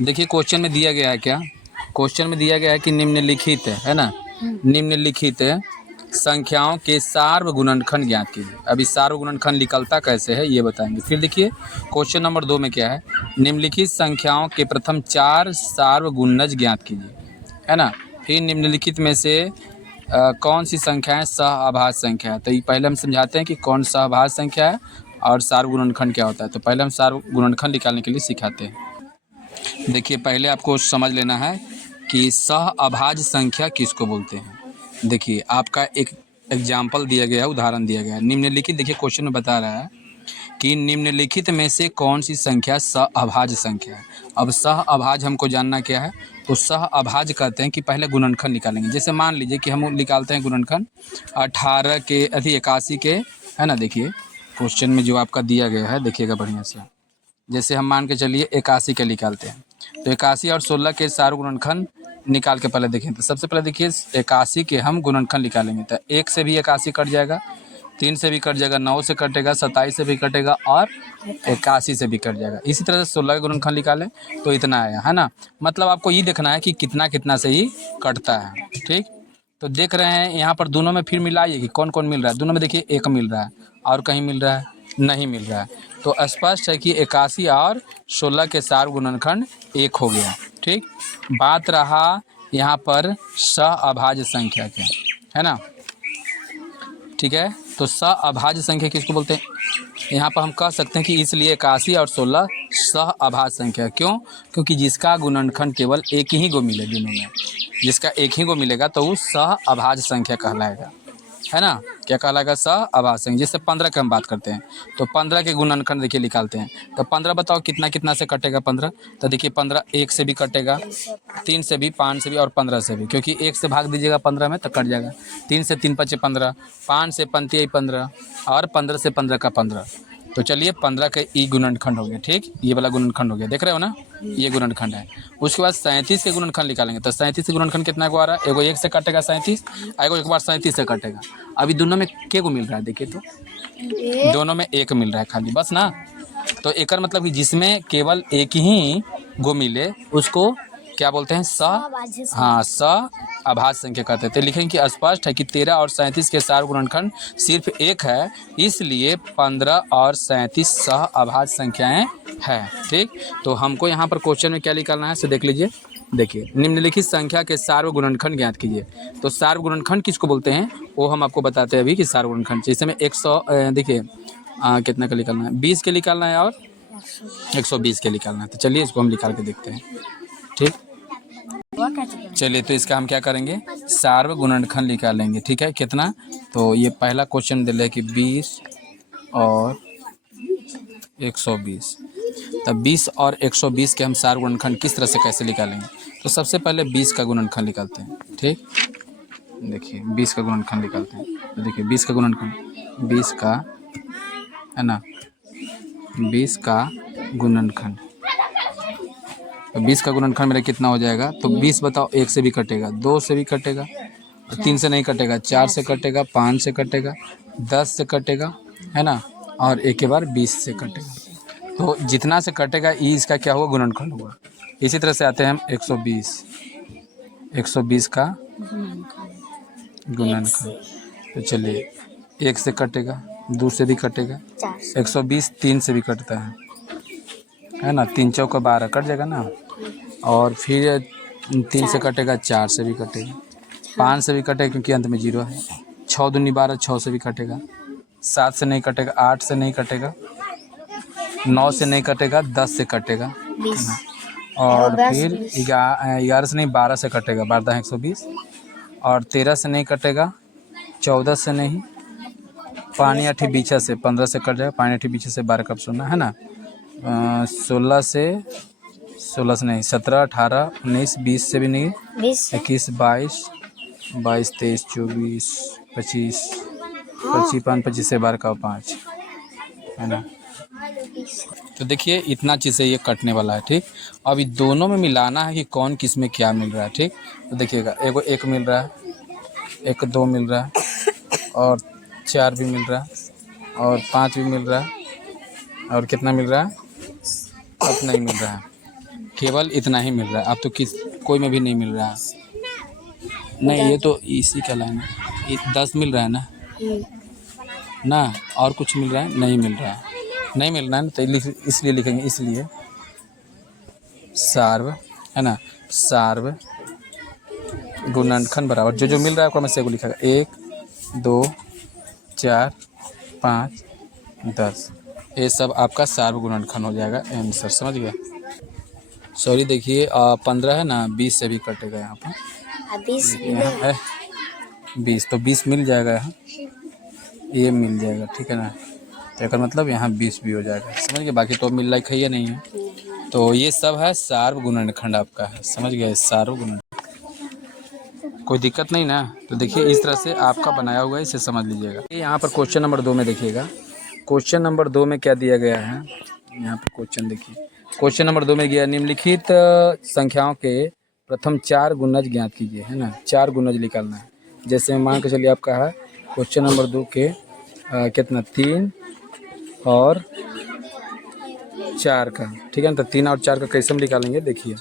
देखिए क्वेश्चन में दिया गया है क्या, क्वेश्चन में दिया गया है कि निम्नलिखित है ना, निम्नलिखित संख्याओं के सार्व गुणनखंड ज्ञात कीजिए। अभी सार्व गुणनखंड निकलता कैसे है ये बताएंगे। फिर देखिए क्वेश्चन नंबर 2 में क्या है, निम्नलिखित संख्याओं के प्रथम 4 सार्व गुणज ज्ञात कीजिए, है ना। फिर निम्नलिखित में से कौन सी संख्याएं सहअभाज्य संख्या है। तो ये पहले हम समझाते हैं कि कौन सहअभाज्य संख्या है और सार्व गुणनखंड क्या होता है। तो पहले हम सार्व गुणनखंड निकालने के लिए सिखाते हैं। देखिए पहले आपको समझ लेना है कि सहअभाज्य संख्या किसको बोलते हैं। देखिए आपका एक एग्जाम्पल दिया गया है, उदाहरण दिया गया है। निम्नलिखित, देखिए क्वेश्चन में बता रहा है कि निम्नलिखित में से कौन सी संख्या सहअभाज्य संख्या है। अब सहअभाज्य हमको जानना क्या है, तो सहअभाज्य कहते हैं कि पहले गुणनखंड निकालेंगे। जैसे मान लीजिए कि हम निकालते हैं गुणनखंड 18 के 81 के, है ना। देखिए क्वेश्चन में जो आपका दिया गया है देखिएगा बढ़िया से। जैसे हम मान के चलिए 81 के निकालते हैं, तो 81 और 16 के सारे गुणनखंड निकाल के पहले देखें। तो सबसे पहले देखिए 81 के हम गुणनखंड निकालेंगे, तो 1 से भी 81 कट जाएगा, 3 से भी कट जाएगा, 9 से कटेगा, 27 से भी कटेगा और 81 से भी कट जाएगा। इसी तरह से 16 का गुणनखंड निकालें तो इतना आया, है ना। मतलब आपको ये देखना है कि कितना कितना से ही कटता है, ठीक। तो देख रहे हैं यहाँ पर दोनों में फिर मिलाइए कि कौन कौन मिल रहा है। दोनों में देखिए 1 मिल रहा है और कहीं मिल रहा है नहीं मिल रहा है। तो स्पष्ट है कि 81 और 16 के सार्व गुणनखंड 1 हो गया, ठीक। बात रहा यहाँ पर सहअभाज्य संख्या के, है ना, ठीक है। तो सहअभाज्य संख्या किसको बोलते हैं, यहाँ पर हम कह सकते हैं कि इसलिए 81 और 16 सहअभाज्य संख्या। क्यों, क्योंकि जिसका गुणनखंड केवल एक ही को मिले, दोनों में जिसका एक ही को मिलेगा तो वो सहअभाज्य संख्या कहलाएगा, है ना। क्या कहलाएगा, सहअभाज्य संख्या। जैसे 15 की हम बात करते हैं तो 15 के गुणनखंड देखिए निकालते हैं। तो 15 बताओ कितना कितना से कटेगा 15। तो देखिए 15 1 से भी कटेगा, 3 से भी, 5 से भी और 15 से भी, क्योंकि 1 से भाग दीजिएगा 15 में तो कट जाएगा। 3 से 3 पचे 15, 5 से 5 15 और 15 से 15 का 15। तो चलिए 15 का ई गुणनखंड हो गया, ठीक। ये वाला गुणनखंड हो गया, देख रहे हो ना, ये गुणनखंड है। उसके बाद 37 के गुणनखंड निकालेंगे। तो 37 के गुणनखंड कितना को आ रहा है, एगो 1 से कटेगा 37, एगो एक बार 37 से कटेगा। अभी दोनों में के को मिल रहा है, देखिए तो दोनों में 1 मिल रहा है खाली, बस ना। तो एक मतलब कि जिसमें केवल एक ही गो मिले उसको क्या बोलते हैं, हाँ सहअभाज्य संख्या कहते हैं। तो लिखेंगे कि स्पष्ट है कि 13 और 37 के सार्व गुणनखंड सिर्फ 1 है, इसलिए 15 और 37 सहअभाज्य संख्याएं हैं, ठीक। तो हमको यहाँ पर क्वेश्चन में क्या निकालना है, सो देख लीजिए। देखिए निम्नलिखित संख्या के सार्व गुणनखंड ज्ञात कीजिए। तो सार्व गुणनखंड किसको बोलते हैं वो हम आपको बताते हैं अभी कि सार्व गुणनखंड। जैसे में 100 देखिए कितना का निकालना है, 20 के निकालना है और 120 के निकालना है। तो चलिए इसको हम निकाल के देखते हैं, ठीक। चलिए तो इसका हम क्या करेंगे, सार्व गुणनखंड निकालेंगे, ठीक है। कितना, तो ये पहला क्वेश्चन दे रहा है कि 20 और 120। तब 20 और 120 के हम सार्व गुणनखंड किस तरह से कैसे निकालेंगे। तो सबसे पहले 20 का गुणनखंड निकालते हैं, ठीक। देखिए 20 का गुणनखंड निकालते हैं। तो देखिए 20 का गुणनखंड, 20 का, है ना, 20 का गुणनखंड। तो 20 का गुणनखंड मेरा कितना हो जाएगा, तो 20 बताओ 1 से भी कटेगा, 2 से भी कटेगा, 3 से नहीं कटेगा, 4 से कटेगा, 5 से कटेगा, 10 से कटेगा, है ना, और एक के बार 20 से कटेगा। तो जितना से कटेगा ये इसका क्या हुआ, गुणनखंड हुआ। इसी तरह से आते हैं हम 120 का गुणनखंड। तो चलिए 1 से कटेगा, 2 से भी कटेगा, 120 3 से भी कटता है ना, 3 चौका 12 कट जाएगा ना। और फिर 3 से कटेगा, 4 से भी कटेगा, 5 से भी कटेगा क्योंकि अंत में 0 है, 6 दूनी 12, 6 से भी कटेगा, 7 से नहीं कटेगा, 8 से नहीं कटेगा, 9 से नहीं कटेगा, 10 से कटेगा, और फिर 11 से नहीं 12 से कटेगा, 12 120, और 13 से नहीं कटेगा, 14 से नहीं, पानी अठी पीछे से 15 से कट जाएगा, पानी अठी पीछे से 12 कब सुनना है ना, 16 से नहीं, 17 18 19 20 से भी नहीं, 21 22 23 24 25 25 से 12 का 5, है ना। तो देखिए इतना चीज़ से ये कटने वाला है, ठीक। अभी दोनों में मिलाना है कि कौन किस में क्या मिल रहा है, ठीक। तो देखिएगा एगो 1 मिल रहा है, एक 2 मिल रहा है, और 4 भी मिल रहा है, और 5 भी मिल रहा है, और कितना मिल रहा है, अब नहीं मिल रहा है, केवल इतना ही मिल रहा है। अब तो कोई में भी नहीं मिल रहा है। नहीं, ये तो इसी का लाइन है। 10 मिल रहा है ना, ना और कुछ मिल रहा है? नहीं मिल रहा है, नहीं मिल रहा है ना, तो इसलिए लिखेंगे, इसलिए सार्व, है ना, सार्व गुणनखंड बराबर जो जो मिल रहा है आपको मैं से को लिखेगा 1 2 4 5 10। ये सब आपका सार्व गुणनखंड हो जाएगा आंसर, समझ गए? सॉरी देखिए 15 है ना, 20 से भी कटेगा यहाँ पर, 20 यहाँ है 20, तो 20 मिल जाएगा यहाँ, ये मिल जाएगा, ठीक है ना। तो एक मतलब यहाँ 20 भी हो जाएगा, समझ गए? बाकी तो मिल लायक है या नहीं है। तो ये सब है सार्व गुणनखंड आपका है, समझ गए? सार्व गुणनखंड, कोई दिक्कत नहीं ना। तो देखिए इस तरह से आपका बनाया हुआ है, इसे समझ लीजिएगा। यहाँ पर क्वेश्चन नंबर 2 में देखिएगा, क्वेश्चन नंबर 2 में क्या दिया गया है। यहाँ पर क्वेश्चन देखिए, क्वेश्चन नंबर 2 में गया निम्नलिखित संख्याओं के प्रथम 4 गुणज ज्ञात कीजिए, है ना। 4 गुणज निकालना है। जैसे मान के चलिए आपका है क्वेश्चन नंबर 2 के कितना 3 और 4 का, ठीक है ना। तो 3 और 4 का कैसे हम निकालेंगे देखिए।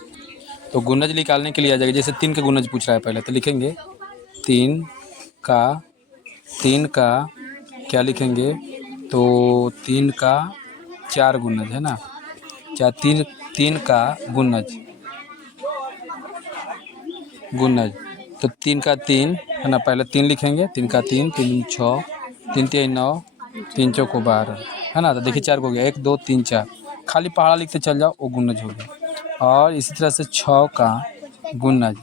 तो गुणज निकालने के लिए आ जाएगा, जैसे 3 का गुणज पूछ रहा है पहले, तो लिखेंगे 3 का क्या लिखेंगे, तो 3 का 4 गुणज, है ना। 3 का गुणज, तो 3 का 3 है ना, पहले 3 लिखेंगे, 3 का 3, 3 6, 3 3 9, 3 चौको 12, है ना। तो देखिए 4 को हो गया, 1 2 3 4, खाली पहाड़ा लिखते चल जाओ, वो गुणज हो गया। और इसी तरह से 6 का गुणज,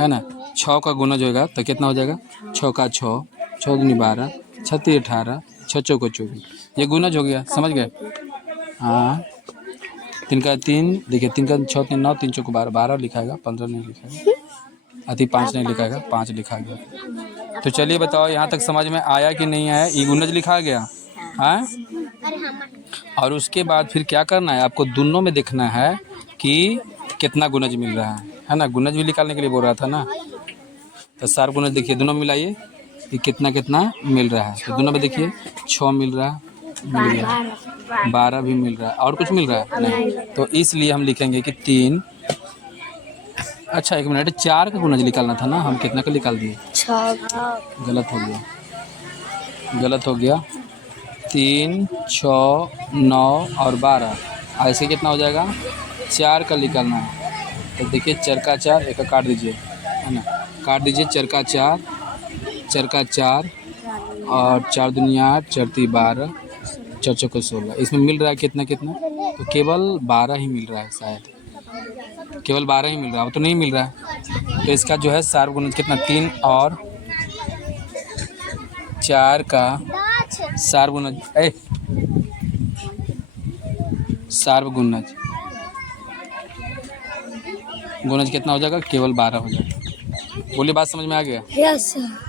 है ना। 6 का गुणज होगा तो कितना हो जाएगा, 6 का 6, 6 दूनी 12, 6 3 18, 6 चौको 24, ये गुणज हो गया, समझ गए? हाँ, 3 का 3 देखिए, 3 का 6 3 9, 3 चौको 12, 12 लिखाएगा, 15 नहीं लिखाएगा, अति 5 नहीं लिखाएगा, 5 लिखा गया। तो चलिए बताओ यहाँ तक समझ में आया कि नहीं आया? ये गुणज लिखा गया हाँ। और उसके बाद फिर क्या करना है आपको, दोनों में देखना है कि कितना गुणज मिल रहा है ना। गुणज भी निकालने के लिए बोल रहा था ना। तो सार गुणज देखिए दोनों में मिलाइए कि कितना कितना मिल रहा है। तो दोनों में देखिए 6 मिल रहा है, 12 भी मिल रहा है, और कुछ मिल रहा है नहीं। तो इसलिए हम लिखेंगे कि 3, अच्छा 1 मिनट, 4 का गुणज निकालना था ना, हम कितना का निकाल दिए, गलत हो गया। 3 6 9 और 12, ऐसे कितना हो जाएगा, 4 का निकालना है। तो देखिए 4 का 4, एक काट दीजिए, है ना, काट दीजिए 4 का 4 और 4 दुनिया 8, 4 3 12, 4 चौको 16। इसमें मिल रहा है कितना कितना, तो केवल 12 ही मिल रहा है, शायद केवल 12 ही मिल रहा है, वो तो नहीं मिल रहा है। तो इसका जो है सार्व गुणज कितना, 3 और 4 का सार्व गुणज, सार्व गुणज कितना हो जाएगा, केवल 12 हो जाएगा। बोलिए बात समझ में आ गया? Yes sir.